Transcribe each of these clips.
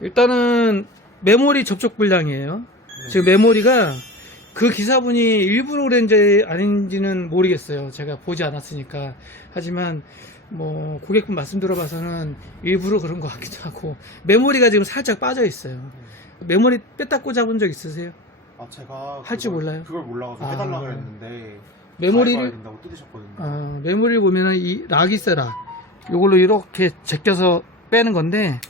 일단은 메모리 접촉 불량이에요. 지금 메모리가 그 기사분이 일부러 그런지 아닌지는 모르겠어요. 제가 보지 않았으니까. 하지만 뭐 고객분 말씀 들어봐서는 일부러 그런 것 같기도 하고, 메모리가 지금 살짝 빠져 있어요. 메모리 뺐다 꽂아본 적 있으세요? 아, 제가 할 줄 몰라요? 그걸 몰라가지고 해달라고 했는데 메모리를 된다고 뜯으셨거든요. 메모리를 보면은 이 락이 있어요. 락. 요걸로 이렇게 제껴서 빼는 건데,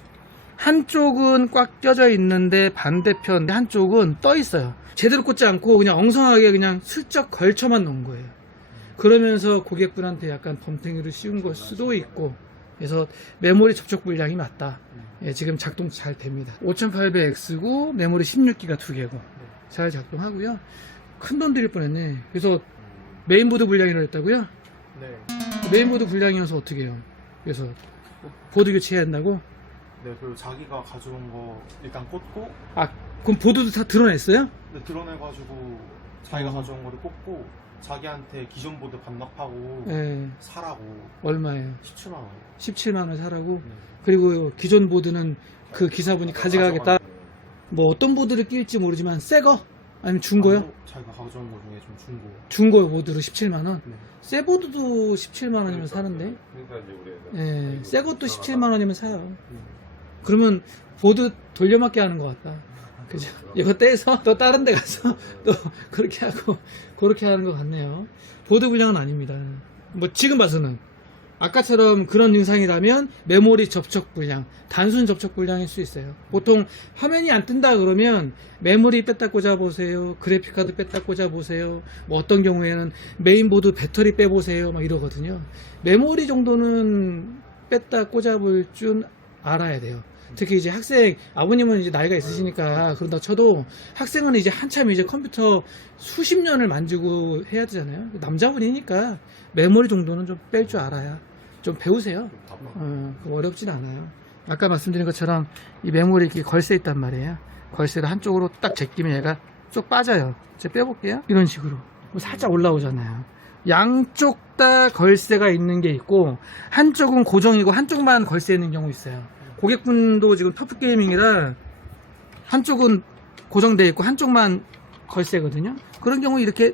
한쪽은 꽉 껴져 있는데 반대편 한쪽은 떠 있어요. 제대로 꽂지 않고 그냥 엉성하게 그냥 슬쩍 걸쳐만 놓은 거예요. 그러면서 고객분한테 약간 범탱이를 씌운 걸 수도 있고, 그래서 메모리 접촉 불량이 맞다. 예, 지금 작동 잘 됩니다. 5800X고 메모리 16기가 2개고 잘 작동하고요. 큰 돈 들일 뻔했네. 그래서 메인보드 불량이라고 했다고요? 네. 메인보드 불량이어서 어떻게 해요? 그래서 보드 교체해야 한다고? 네, 그리고 자기가 가져온 거 일단 꽂고, 아, 그럼 보드도 다 드러냈어요? 네, 드러내가지고 자기가 가져온 거를 꽂고 자기한테 기존 보드 반납하고 예. 사라고. 얼마예요? 17만 원. 17만원 사라고? 네. 그리고 기존 보드는 그 기사분이 가져가겠다. 뭐 어떤 보드를 낄지 모르지만 새 거? 아니면 중고요? 자기가 가져온 거 중에 좀 중고. 중고 보드로 17만원? 네. 새 보드도 17만원이면 사는데? 그러니까 이제 우리 예, 새 것도 17만원이면 사요. 그러면 보드 돌려막기 하는 것 같다. 그죠? 이거 떼서 또 다른 데 가서 또 그렇게 하고 그렇게 하는 것 같네요. 보드 불량은 아닙니다. 뭐 지금 봐서는 아까처럼 그런 증상이라면 메모리 접촉 불량, 단순 접촉 불량일 수 있어요. 보통 화면이 안 뜬다 그러면 메모리 뺐다 꽂아 보세요, 그래픽카드 뺐다 꽂아 보세요, 뭐 어떤 경우에는 메인보드 배터리 빼보세요, 막 이러거든요. 메모리 정도는 뺐다 꽂아 볼 줄 알아야 돼요. 특히 이제 학생, 아버님은 이제 나이가 있으시니까 그런다 쳐도 학생은 이제 한참 이제 컴퓨터 수십 년을 만지고 해야 되잖아요. 남자분이니까 메모리 정도는 좀 뺄 줄 알아야 좀 배우세요. 어렵진 않아요. 아까 말씀드린 것처럼 이 메모리 이렇게 걸쇠 있단 말이에요. 걸쇠를 한쪽으로 딱 제끼면 얘가 쭉 빠져요. 제가 빼볼게요. 이런 식으로 살짝 올라오잖아요. 양쪽 다 걸쇠가 있는 게 있고, 한쪽은 고정이고 한쪽만 걸쇠 있는 경우 있어요. 고객분도 지금 터프게이밍이라 한쪽은 고정되어 있고 한쪽만 걸쇠거든요. 그런 경우 이렇게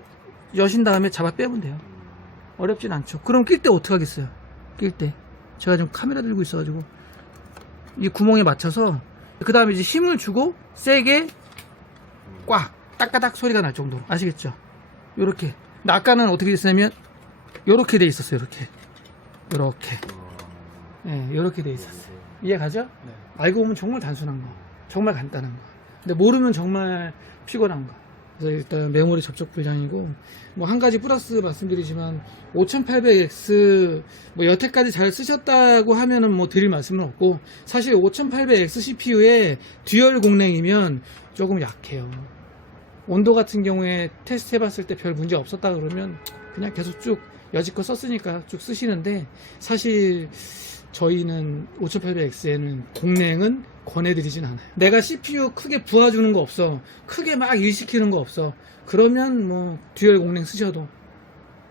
여신 다음에 잡아 빼면 돼요. 어렵진 않죠. 그럼 낄 때 어떻게 하겠어요? 낄 때 제가 지금 카메라 들고 있어가지고 이 구멍에 맞춰서 그 다음에 이제 힘을 주고 세게 꽉 따까닥 소리가 날 정도로, 아시겠죠? 요렇게. 근데 아까는 어떻게 됐냐면 요렇게 돼 있었어요. 요렇게 요렇게 돼 있었어요. 이해가죠? 네. 알고 보면 정말 단순한 거, 정말 간단한 거. 근데 모르면 정말 피곤한 거. 그래서 일단 메모리 접촉 불량이고, 뭐 한 가지 플러스 말씀드리지만 5800X 뭐 여태까지 잘 쓰셨다고 하면은 뭐 드릴 말씀은 없고, 사실 5800X CPU에 듀얼 공랭이면 조금 약해요. 온도 같은 경우에 테스트 해봤을 때 별 문제 없었다 그러면 그냥 계속 쭉 여지껏 썼으니까 쭉 쓰시는데, 사실 저희는 5800X에는 공랭은 권해드리진 않아요. 내가 CPU 크게 부어주는 거 없어, 크게 막 일시키는 거 없어, 그러면 뭐 듀얼 공랭 쓰셔도.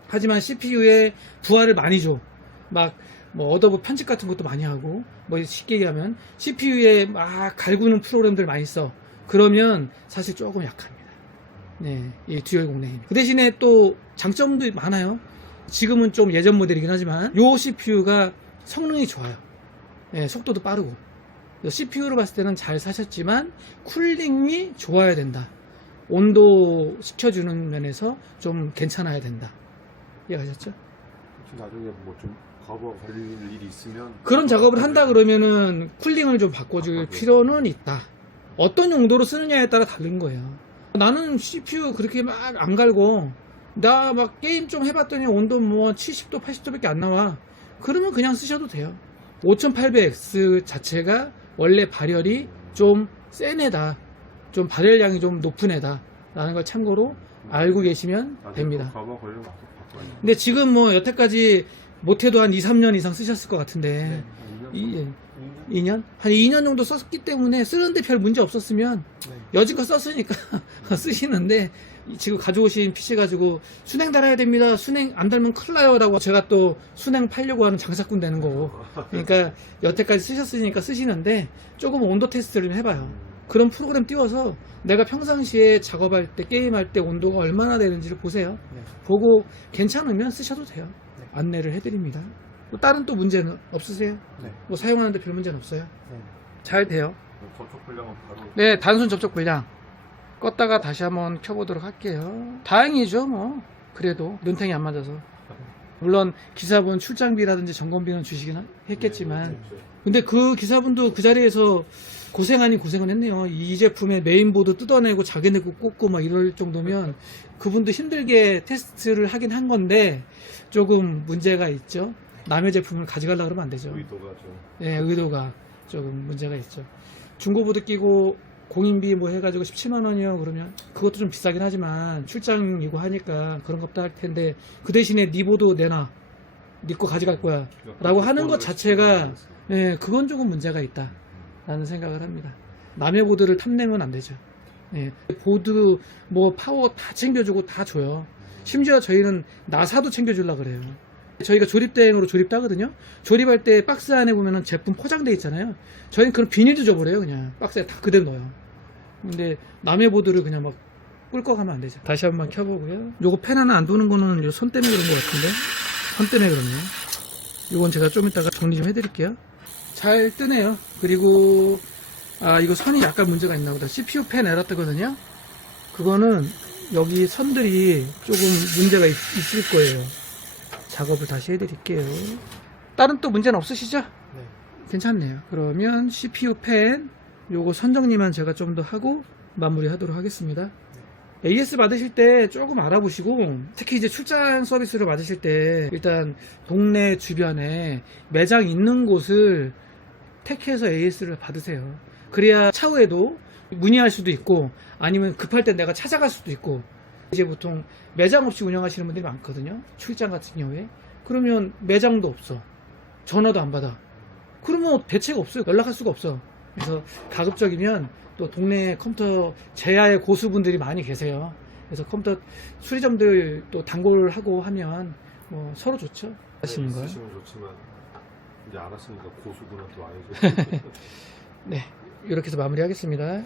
하지만 CPU에 부하를 많이 줘, 막 뭐 어도브 편집 같은 것도 많이 하고, 뭐 쉽게 얘기하면 CPU에 막 갈구는 프로그램들 많이 써, 그러면 사실 조금 약합니다. 네, 이 듀얼 공랭. 그 대신에 또 장점도 많아요. 지금은 좀 예전 모델이긴 하지만 요 CPU가 성능이 좋아요. 예, 속도도 빠르고. CPU로 봤을 때는 잘 사셨지만 쿨링이 좋아야 된다. 온도 식혀주는 면에서 좀 괜찮아야 된다. 이해가셨죠? 혹시 나중에 뭐 좀 과부하 걸릴 일이 있으면 그런 작업을 한다 그러면은 쿨링을 좀 바꿔줄 필요는 있다. 어떤 용도로 쓰느냐에 따라 다른 거예요. 나는 CPU 그렇게 막 안 갈고, 나 막 게임 좀 해봤더니 온도 뭐 70도 80도밖에 안 나와, 그러면 그냥 쓰셔도 돼요. 5800X 자체가 원래 발열이 좀 센 애다, 좀 발열량이 좀 높은 애다 라는 걸 참고로 알고 계시면 됩니다. 과부하 걸리면 바꿔야 돼. 근데 지금 뭐 여태까지 못해도 한 2, 3년 이상 쓰셨을 것 같은데, 네. 2년? 한 2년 정도 썼기 때문에 쓰는데 별 문제 없었으면 네. 여지껏 썼으니까 쓰시는데 지금 가져오신 PC 가지고 순행 달아야 됩니다. 순행 안 달면 큰일 나요. 라고 제가 또 순행 팔려고 하는 장사꾼 되는 거고. 그러니까 여태까지 쓰셨으니까 쓰시는데 조금 온도 테스트를 해봐요. 그런 프로그램 띄워서 내가 평상시에 작업할 때 게임할 때 온도가 얼마나 되는지를 보세요. 네. 보고 괜찮으면 쓰셔도 돼요. 네. 안내를 해드립니다. 뭐 다른 또 문제는 없으세요? 네. 뭐 사용하는데 별 문제는 없어요? 네. 잘 돼요. 접촉 분량은 바로 네, 단순 접촉 불량 껐다가 다시 한번 켜보도록 할게요. 다행이죠, 뭐. 그래도 눈탱이 안 맞아서. 물론 기사분 출장비라든지 점검비는 주시긴 했겠지만, 근데 그 기사분도 그 자리에서 고생 아닌 고생은 했네요. 이 제품의 메인보드 뜯어내고 자기네 거 꽂고 막 이럴 정도면 그분도 힘들게 테스트를 하긴 한 건데 조금 문제가 있죠. 남의 제품을 가져가려고 그러면 안 되죠. 의도가 좀 네, 의도가 조금 문제가 있죠. 중고보드 끼고 공인비 뭐 해가지고 17만 원이요. 그러면 그것도 좀 비싸긴 하지만 출장이고 하니까 그런 것도 할 텐데 그 대신에 네 보드 내놔. 네 거 가져갈 거야. 라고 하는 것 자체가 예, 그건 조금 문제가 있다. 라는 생각을 합니다. 남의 보드를 탐내면 안 되죠. 예, 보드 뭐 파워 다 챙겨주고 다 줘요. 심지어 저희는 나사도 챙겨주려고 그래요. 저희가 조립대행으로 조립하거든요. 조립할 때 박스 안에 보면은 제품 포장돼 있잖아요. 저희는 그런 비닐도 줘버려요. 그냥 박스에 다 그대로 넣어요. 근데 남의 보드를 그냥 막 꿀꺽 하면 안 되죠. 다시 한번 켜보고요. 요거 펜 하나 안 도는 거는 요 손 때문에 그런 것 같은데. 손 때문에 그러네요. 요건 제가 좀 이따가 정리 좀 해드릴게요. 잘 뜨네요. 그리고 이거 선이 약간 문제가 있나 보다. CPU 펜 에러 뜨거든요. 그거는 여기 선들이 조금 문제가 있을 거예요. 작업을 다시 해드릴게요. 다른 또 문제는 없으시죠? 네. 괜찮네요. 그러면 CPU 펜 요거 선정리만 제가 좀 더 하고 마무리 하도록 하겠습니다. AS 받으실 때 조금 알아보시고 특히 이제 출장 서비스를 받으실 때 일단 동네 주변에 매장 있는 곳을 택해서 AS를 받으세요. 그래야 차후에도 문의할 수도 있고 아니면 급할 때 내가 찾아갈 수도 있고. 이제 보통 매장 없이 운영하시는 분들이 많거든요. 출장 같은 경우에. 그러면 매장도 없어. 전화도 안 받아. 그러면 대책 없어요. 연락할 수가 없어. 그래서 가급적이면 또 동네 컴퓨터 제야의 고수분들이 많이 계세요. 그래서 컴퓨터 수리점들 또 단골하고 하면 뭐 서로 좋죠. 하시는 거예요. 쓰시면 좋지만 이제 알았으니까 고수분한테 와야죠. 네, 이렇게 해서 마무리하겠습니다.